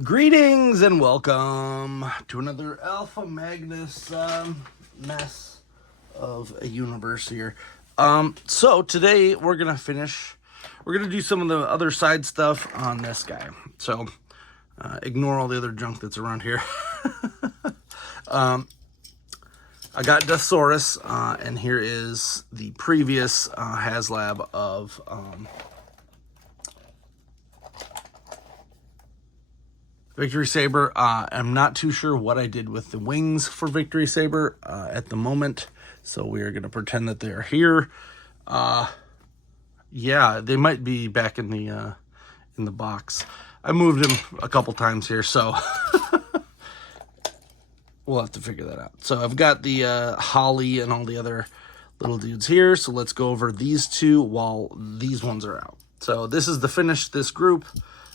Greetings and welcome to another Alpha Magnus mess of a universe here. So today we're gonna do some of the other side stuff on this guy. So ignore all the other junk that's around here. I got Deathsaurus, and here is the previous Haslab of Victory Saber. I'm not too sure what I did with the wings for Victory Saber at the moment, so we are going to pretend that they are here. Yeah, they might be back in the box. I moved them a couple times here, so we'll have to figure that out. So I've got the Holly and all the other little dudes here, so let's go over these two while these ones are out. So this is the finish this group.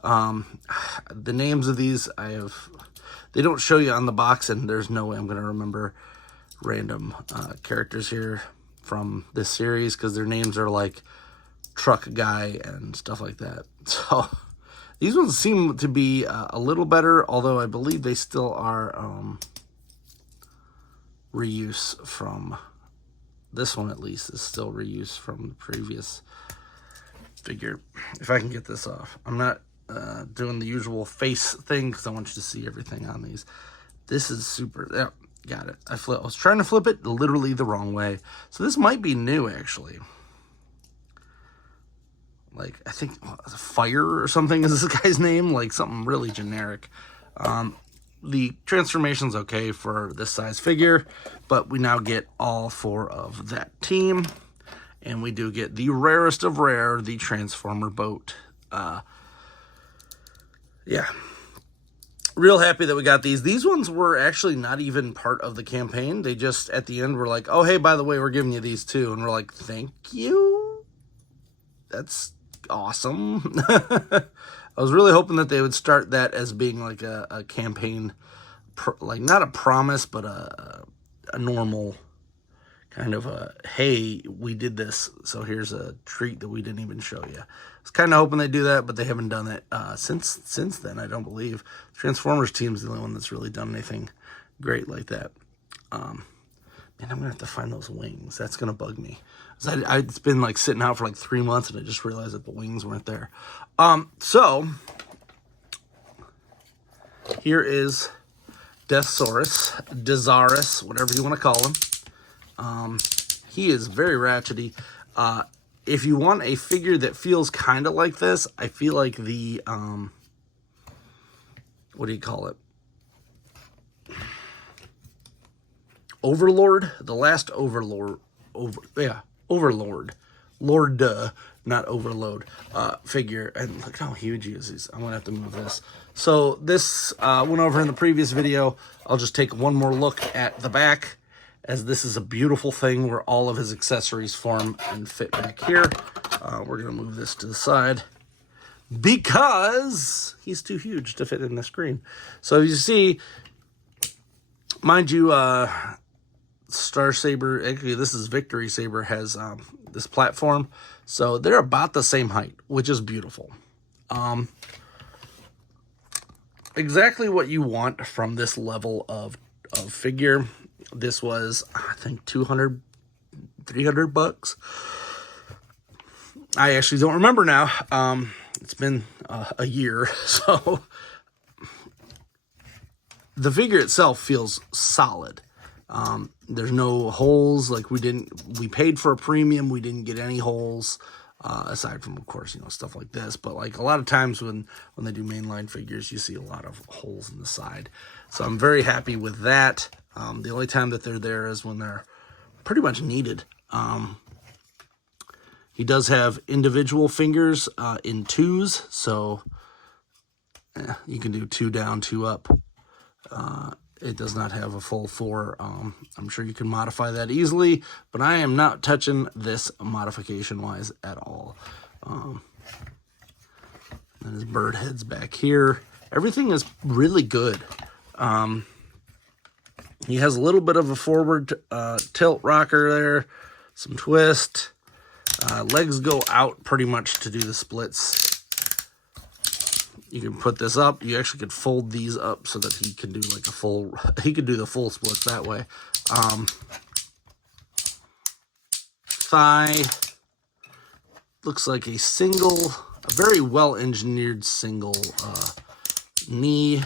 The names of these they don't show you on the box, and there's no way I'm going to remember random characters here from this series because their names are like Truck Guy and stuff like that. So these ones seem to be a little better, although I believe they still are reuse from this one. At least is still reuse from the previous figure. If I can get this off, I'm not doing the usual face thing because I want you to see everything on these. This is super. Yeah, got it. I was trying to flip it literally the wrong way. So this might be new, actually. Like, I think Fire or something is this guy's name. Like, something really generic. The transformation's okay for this size figure, but we now get all four of that team. And we do get the rarest of rare, the Transformer boat. Yeah, real happy that we got these. These ones were actually not even part of the campaign. They just, at the end, were like, oh, hey, by the way, we're giving you these too. And we're like, thank you. That's awesome. I was really hoping that they would start that as being like a campaign, like not a promise, but a normal kind of a, hey, we did this, so here's a treat that we didn't even show you. I was kind of hoping they'd do that, but they haven't done it since then, I don't believe. Transformers team's the only one that's really done anything great like that. Man, I'm going to have to find those wings. That's going to bug me. It's been like sitting out for like 3 months, and I just realized that the wings weren't there. So, here is Deathsaurus, whatever you want to call him. He is very ratchety. If you want a figure that feels kind of like this, I feel like the, what do you call it? Overlord? The last Overlord. Overlord. Lord, not Overload, figure. And look how huge he is. I'm going to have to move this. So this went over in the previous video. I'll just take one more look at the back, as this is a beautiful thing where all of his accessories form and fit back here. We're going to move this to the side because he's too huge to fit in the screen. So as you see, mind you, Star Saber, actually this is Victory Saber, has this platform. So they're about the same height, which is beautiful. Exactly what you want from this level of figure. This was, I think, $200, $300. I actually don't remember now. It's been a year, so the figure itself feels solid. There's no holes. Like we paid for a premium. We didn't get any holes, aside from, of course, stuff like this. But like a lot of times when they do mainline figures, you see a lot of holes in the side. So I'm very happy with that. The only time that they're there is when they're pretty much needed. He does have individual fingers in twos, so you can do 2 down, 2 up. It does not have a full 4. I'm sure you can modify that easily, but I am not touching this modification-wise at all. And his bird head's back here. Everything is really good. He has a little bit of a forward tilt rocker there, some twist. Legs go out pretty much to do the splits. You can put this up. You actually could fold these up so that he can do like a full, he could do the full splits that way. Thigh looks like a very well engineered single knee.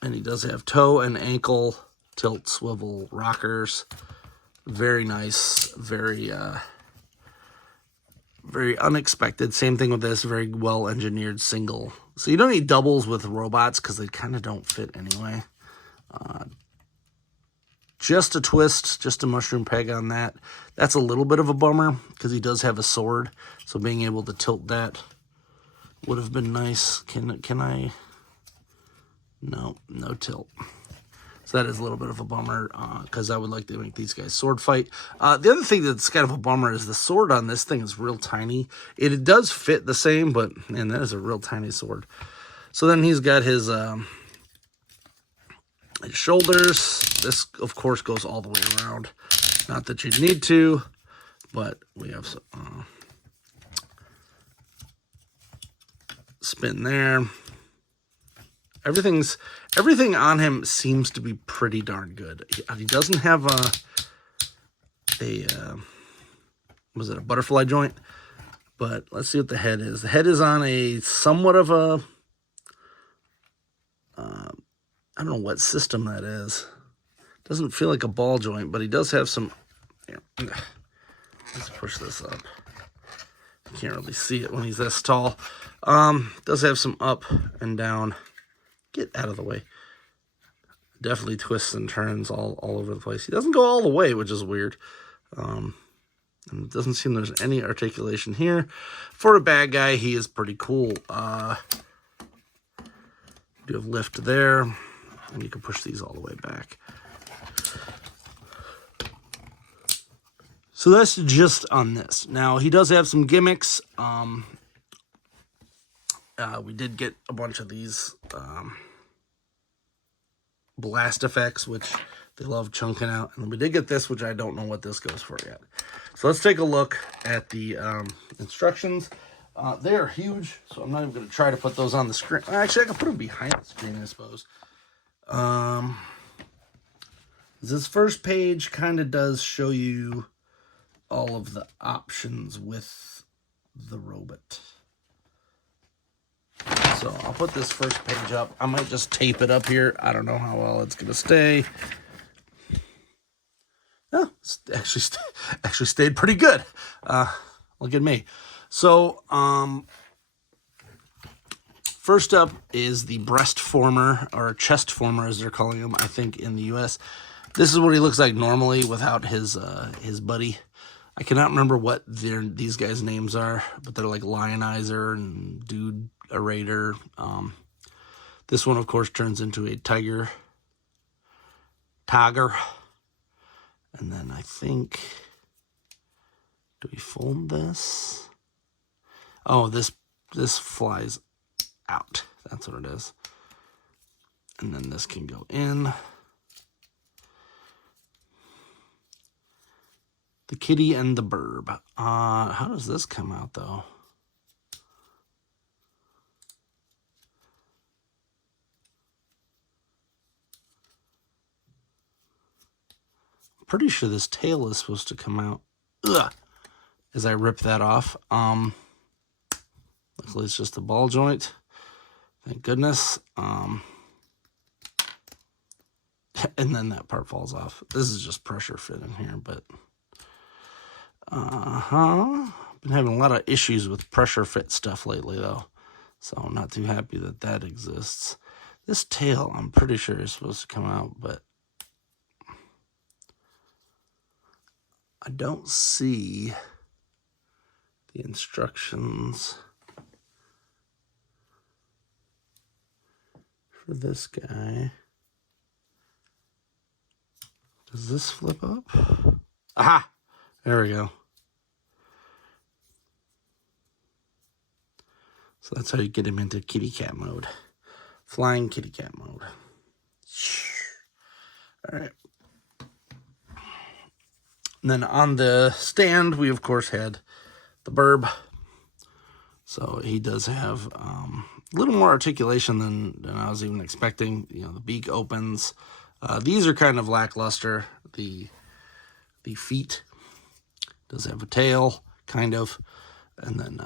And he does have toe and ankle tilt swivel rockers. Very nice, very unexpected. Same thing with this, very well engineered single. So you don't need doubles with robots because they kind of don't fit anyway. Just a twist, just a mushroom peg on that. That's a little bit of a bummer because he does have a sword. So being able to tilt that would have been nice. Can I? No tilt. So that is a little bit of a bummer because I would like to make these guys sword fight. The other thing that's kind of a bummer is the sword on this thing is real tiny. It does fit the same, but man, that is a real tiny sword. So then he's got his shoulders. This, of course, goes all the way around. Not that you'd need to, but we have some spin there. Everything on him seems to be pretty darn good. He doesn't have was it a butterfly joint? But let's see what the head is. The head is on a somewhat of a I don't know what system that is. Doesn't feel like a ball joint, but he does have some. Let's push this up. You can't really see it when he's this tall. Does have some up and down. Get out of the way. Definitely twists and turns all over the place. He doesn't go all the way, which is weird. And it doesn't seem there's any articulation here. For a bad guy, he is pretty cool. You have lift there, and you can push these all the way back. So that's just on this. Now, he does have some gimmicks. We did get a bunch of these blast effects, which they love chunking out. And we did get this, which I don't know what this goes for yet. So let's take a look at the instructions. They are huge, so I'm not even going to try to put those on the screen. Actually, I can put them behind the screen, I suppose. This first page kind of does show you all of the options with the robot. So I'll put this first page up. I might just tape it up here. I don't know how well it's going to stay. Oh, it's actually stayed pretty good. Look at me. So, first up is the breast former, or chest former as they're calling him, I think, in the U.S. This is what he looks like normally without his buddy. I cannot remember what these guys' names are, but they're like Lionizer and Dude Orator. This one, of course, turns into a tiger. And then I think, do we fold this? Oh, this flies out. That's what it is. And then this can go in. The kitty and the burb. How does this come out, though? I'm pretty sure this tail is supposed to come out. Ugh, as I rip that off. Luckily, it's just a ball joint. Thank goodness. And then that part falls off. This is just pressure fit in here, but... Been having a lot of issues with pressure fit stuff lately, though. So I'm not too happy that that exists. This tail, I'm pretty sure is supposed to come out, but... I don't see the instructions for this guy. Does this flip up? Aha! There we go. So that's how you get him into kitty cat mode. Flying kitty cat mode. All right. And then on the stand, we of course had the burb. So he does have a little more articulation than I was even expecting. You know, the beak opens. These are kind of lackluster. The feet does have a tail, kind of, and then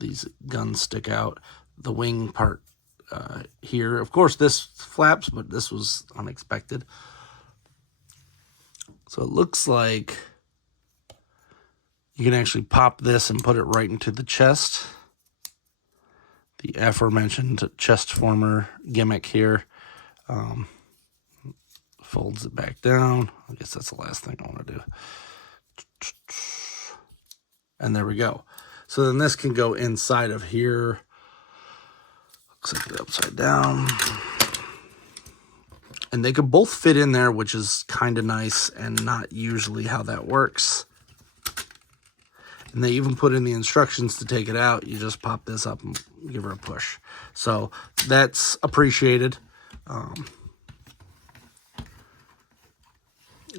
these guns stick out. The wing part here, of course, this flaps, but this was unexpected. So it looks like you can actually pop this and put it right into the chest. The aforementioned chest former gimmick here. Folds it back down. I guess that's the last thing I want to do. And there we go. So then this can go inside of here. Looks like the upside down. And they could both fit in there, which is kind of nice and not usually how that works. And they even put in the instructions to take it out. You just pop this up and give her a push. So that's appreciated. And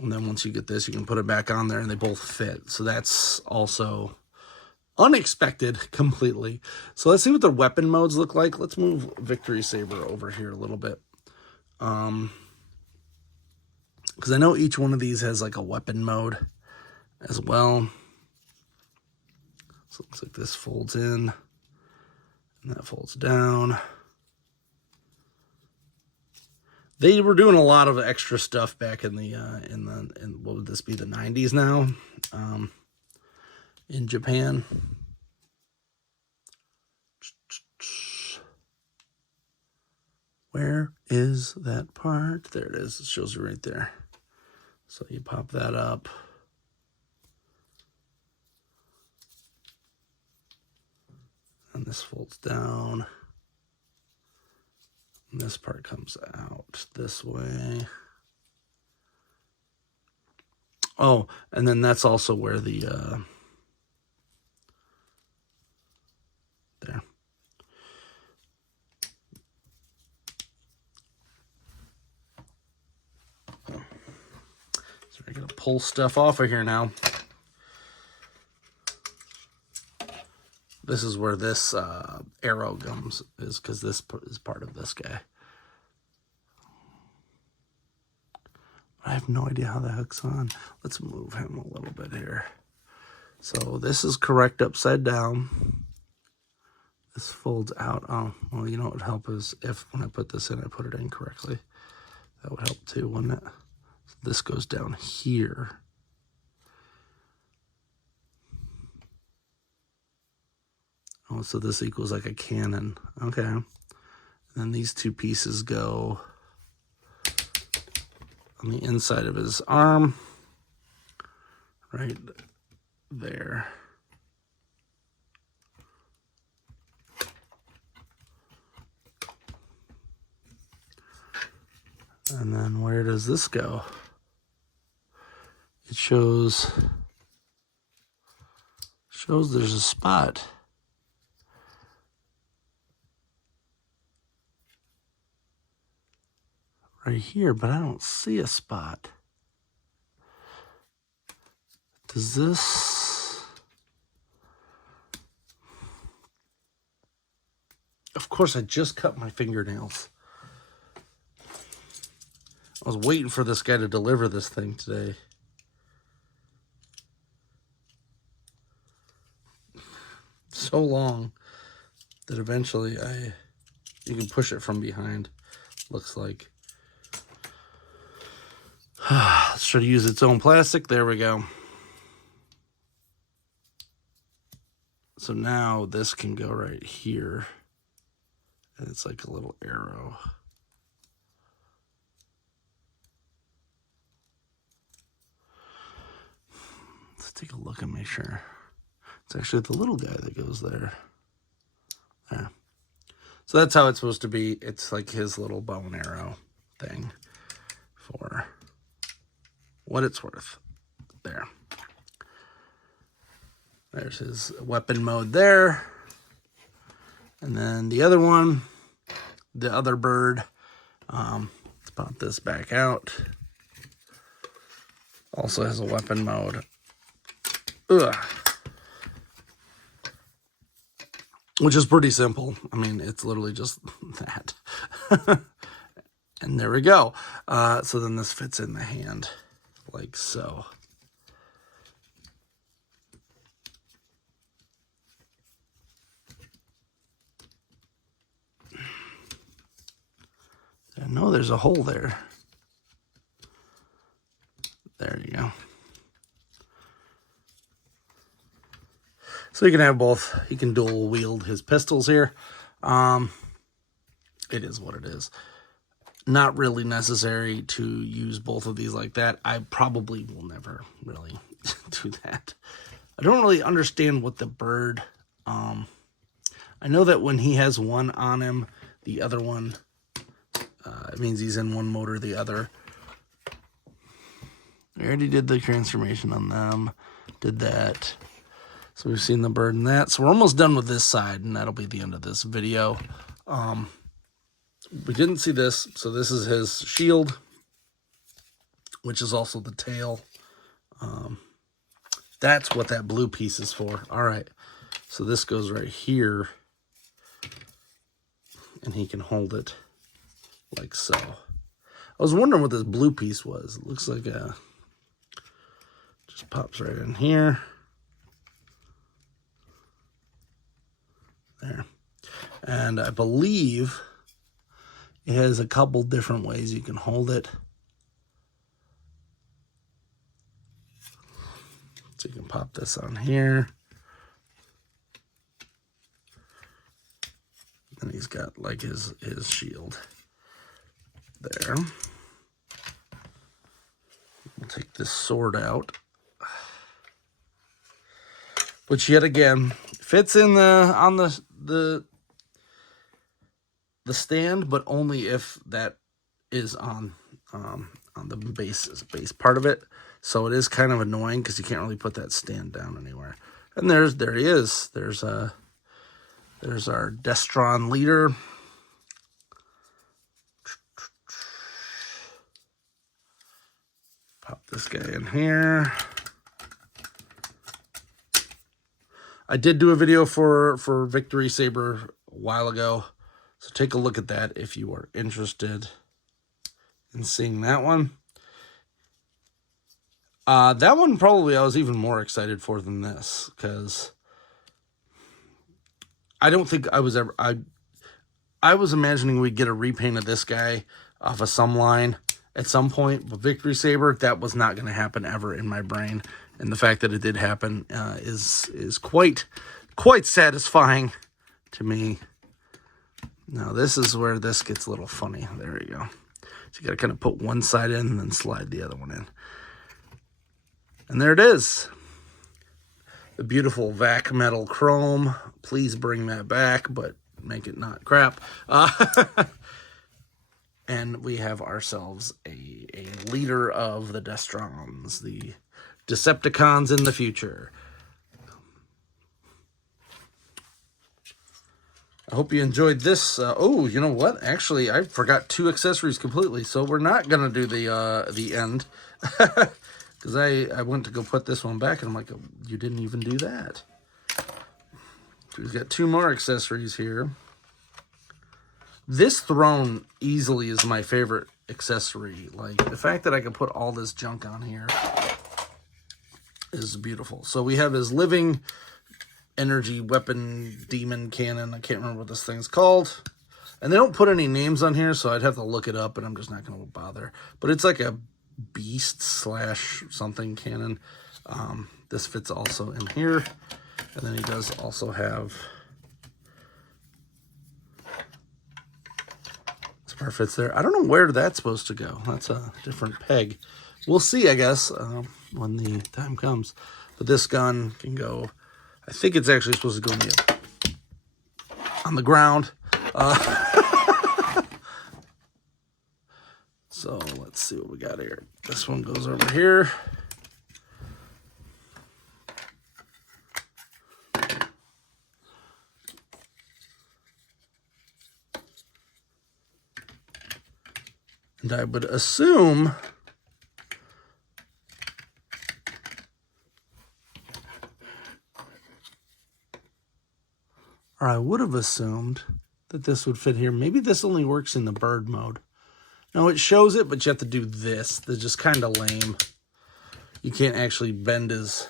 then once you get this, you can put it back on there and they both fit. So that's also unexpected completely. So let's see what the weapon modes look like. Let's move Victory Saber over here a little bit. Because I know each one of these has like a weapon mode as well. So it looks like this folds in and that folds down. They were doing a lot of extra stuff back in what would this be, the 90s now, in Japan. Where is that part? There it is. It shows you right there. So you pop that up. And this folds down. And this part comes out this way. Oh, and then that's also where the, there. So we're going to pull stuff off of here now. This is where this arrow comes, is because this is part of this guy. I have no idea how that hooks on. Let's move him a little bit here. So this is correct upside down. This folds out. Oh, well, you know what would help is if when I put this in, I put it in correctly. That would help too, wouldn't it? So this goes down here. Oh, so this equals like a cannon. Okay. And then these two pieces go on the inside of his arm. Right there. And then where does this go? It shows there's a spot. Right here, but I don't see a spot. Does this... Of course, I just cut my fingernails. I was waiting for this guy to deliver this thing today. So long that eventually you can push it from behind, looks like. Let's try to use its own plastic. There we go. So now this can go right here. And it's like a little arrow. Let's take a look and make sure. It's actually the little guy that goes there. There. So that's how it's supposed to be. It's like his little bow and arrow thing for what it's worth. There. There's his weapon mode there. And then the other one, the other bird, let's pop this back out. Also has a weapon mode. Ugh. which is pretty simple. I mean, it's literally just that. And there we go. So then this fits in the hand like so. I know there's a hole there. There you go. So you can have both. He can dual wield his pistols here. It is what it is. Not really necessary to use both of these like that. I probably will never really do that. I don't really understand what the bird... I know that when he has one on him, the other one... it means he's in one mode or the other. I already did the transformation on them. Did that. So we've seen the bird in that. So we're almost done with this side, and that'll be the end of this video. We didn't see this, so this is his shield, which is also the tail. That's what that blue piece is for. All right, so this goes right here, and he can hold it like so. I was wondering what this blue piece was. It looks like a... just pops right in here. There. And I believe it has a couple different ways you can hold it. So you can pop this on here. And he's got like his shield there. We'll take this sword out, which yet again fits in on the stand, but only if that is on the base part of it. So it is kind of annoying because you can't really put that stand down anywhere. And there he is. There's our Destron leader. Pop this guy in here. I did do a video for Victory Saber a while ago, so take a look at that if you are interested in seeing that one. That one probably I was even more excited for than this, because I don't think I was ever... I was imagining we'd get a repaint of this guy off of some line at some point, but Victory Saber, that was not going to happen ever in my brain. And the fact that it did happen is quite satisfying to me. Now this is where this gets a little funny. There you go. So you got to kind of put one side in and then slide the other one in. And there it is. The beautiful vac metal chrome. Please bring that back, but make it not crap. And we have ourselves a leader of the Destrons, the Decepticons in the future. I hope you enjoyed this. Oh, you know what? Actually, I forgot two accessories completely, so we're not gonna do the end, because I went to go put this one back, and I'm like, oh, you didn't even do that. So we've got two more accessories here. This throne easily is my favorite accessory. Like, the fact that I can put all this junk on here is beautiful. So we have his living energy weapon demon cannon. I can't remember what this thing's called. And they don't put any names on here, so I'd have to look it up, and I'm just not going to bother. But it's like a beast slash something cannon. This fits also in here. And then he does also have... this part fits there. I don't know where that's supposed to go. That's a different peg. We'll see, I guess, when the time comes. But this gun can go... I think it's actually supposed to go on the ground. So let's see what we got here. This one goes over here. And I would assume... Or I would have assumed that this would fit here. Maybe this only works in the bird mode. No, it shows it, but you have to do this. They're just kind of lame. You can't actually bend his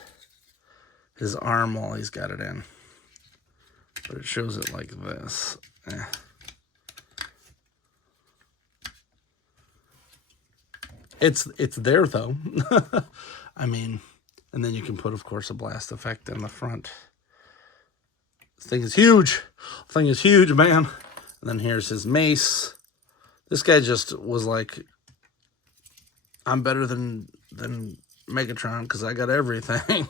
arm while he's got it in. But it shows it like this. It's there, though. I mean, and then you can put, of course, a blast effect in the front. This thing is huge. The thing is huge, man. And then here's his mace. This guy just was like, I'm better than Megatron because I got everything.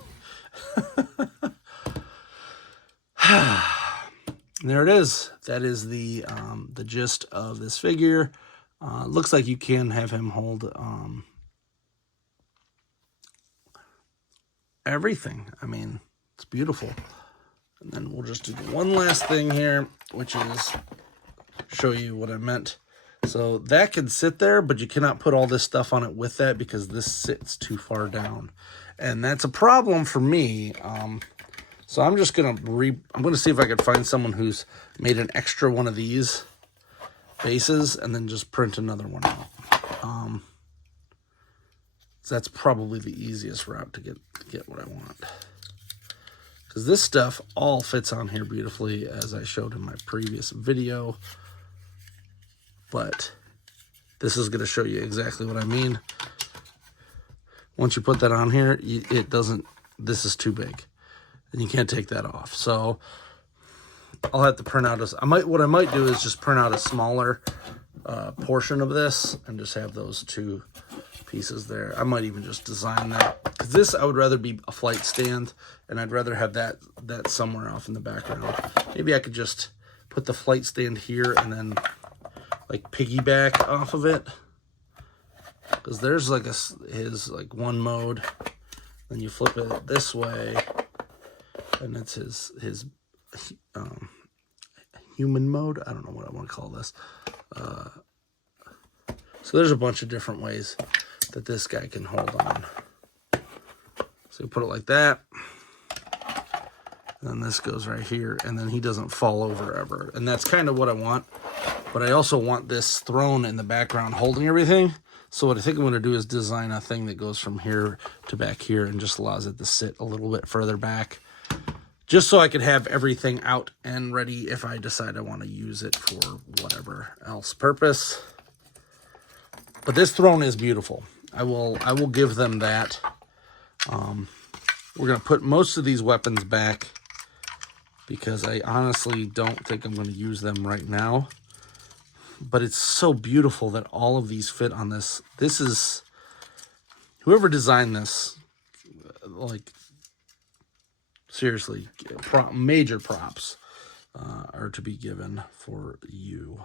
There it is. That is the gist of this figure. Looks like you can have him hold everything. I mean, it's beautiful. And then we'll just do one last thing here, which is show you what I meant. So that can sit there, but you cannot put all this stuff on it with that because this sits too far down. And that's a problem for me. So I'm just going to see if I could find someone who's made an extra one of these bases and then just print another one out. So that's probably the easiest route to get what I want. Because this stuff all fits on here beautifully, as I showed in my previous video. But this is going to show you exactly what I mean. Once you put that on here, it doesn't, this is too big. And you can't take that off. So I'll have to print out what I might do is just print out a smaller portion of this and just have those two pieces there. I might even just design that. Because this, I would rather be a flight stand, and I'd rather have that somewhere off in the background. Maybe I could just put the flight stand here and then like piggyback off of it, because there's like his like one mode, then you flip it this way and it's his human mode. I don't know what I want to call this. So there's a bunch of different ways that this guy can hold on. So you put it like that, and then this goes right here, and then he doesn't fall over ever, and that's kind of what I want. But I also want this throne in the background holding everything. So what I think I'm going to do is design a thing that goes from here to back here and just allows it to sit a little bit further back. Just so I could have everything out and ready if I decide I want to use it for whatever else purpose. But this throne is beautiful. I will give them that. We're going to put most of these weapons back because I honestly don't think I'm going to use them right now. But it's so beautiful that all of these fit on this. This is, whoever designed this, like, seriously, major props are to be given for you.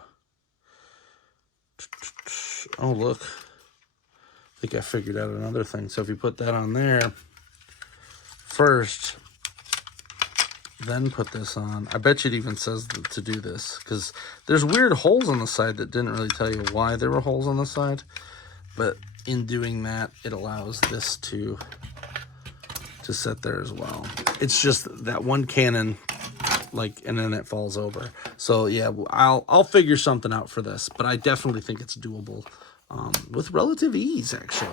Oh, look. I think I figured out another thing. So if you put that on there first, then put this on. I bet you it even says to do this, because there's weird holes on the side that didn't really tell you why there were holes on the side. But in doing that, it allows this to sit there as well. It's just that one cannon, like, and then it falls over. So yeah, I'll figure something out for this, but I definitely think it's doable with relative ease, actually.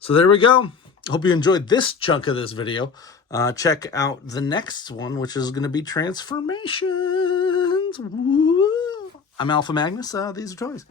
So there we go. Hope you enjoyed this chunk of this video. Check out the next one, which is going to be transformations. Woo! I'm Alpha Magnus. These are toys.